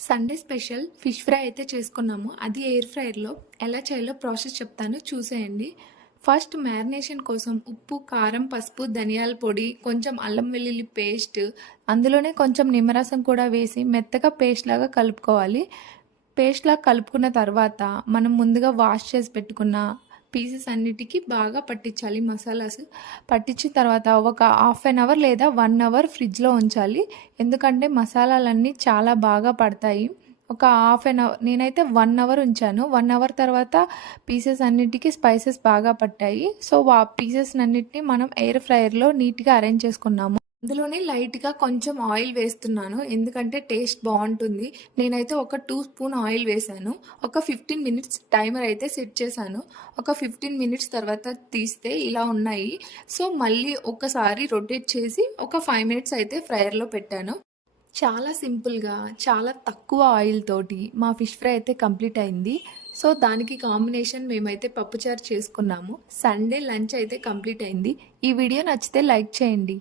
Sunday special fish fry అయితే చేసుకున్నాము. అది ఎయిర్ ఫ్రైయర్లో ఎలా చేయాలో ప్రాసెస్ చెప్తాను, చూసేయండి. ఫస్ట్ మ్యారినేషన్ కోసం ఉప్పు, కారం, పసుపు, ధనియాల పొడి, కొంచెం అల్లం వెల్లుల్లి పేస్ట్, అందులోనే కొంచెం నిమ్మరసం కూడా వేసి మెత్తగా పేస్ట్ లాగా కలుపుకోవాలి. పేస్ట్ లాగా కలుపుకున్న తర్వాత మనం ముందుగా వాష్ చేసి పెట్టుకున్న పీసెస్ అన్నిటికీ బాగా పట్టించాలి మసాలాస్. పట్టించిన తర్వాత ఒక హాఫ్ అన్ అవర్ లేదా 1 అవర్ ఫ్రిడ్జ్లో ఉంచాలి. ఎందుకంటే మసాలాలన్నీ చాలా బాగా పడతాయి. ఒక హాఫ్ అన్ అవర్, నేనైతే 1 అవర్ ఉంచాను. 1 అవర్ తర్వాత పీసెస్ అన్నిటికీ స్పైసెస్ బాగా పట్టాయి. సో ఆ పీసెస్ అన్నిటిని మనం ఎయిర్ ఫ్రైయర్లో నీట్గా అరేంజ్ చేసుకున్నాము. అందులోనే లైట్గా కొంచెం ఆయిల్ వేస్తున్నాను, ఎందుకంటే టేస్ట్ బాగుంటుంది. నేనైతే ఒక 2 స్పూన్ ఆయిల్ వేసాను. ఒక 15 మినిట్స్ టైమర్ అయితే సెట్ చేశాను. ఒక 15 మినిట్స్ తర్వాత తీస్తే ఇలా ఉన్నాయి. సో మళ్ళీ ఒకసారి రొటేట్ చేసి ఒక 5 మినిట్స్ అయితే ఫ్రైయర్లో పెట్టాను. చాలా సింపుల్గా, చాలా తక్కువ ఆయిల్ తోటి మా ఫిష్ ఫ్రై అయితే కంప్లీట్ అయింది. సో దానికి కాంబినేషన్ మేమైతే పప్పుచారు చేసుకున్నాము. సండే లంచ్ అయితే కంప్లీట్ అయింది. ఈ వీడియో నచ్చితే లైక్ చేయండి.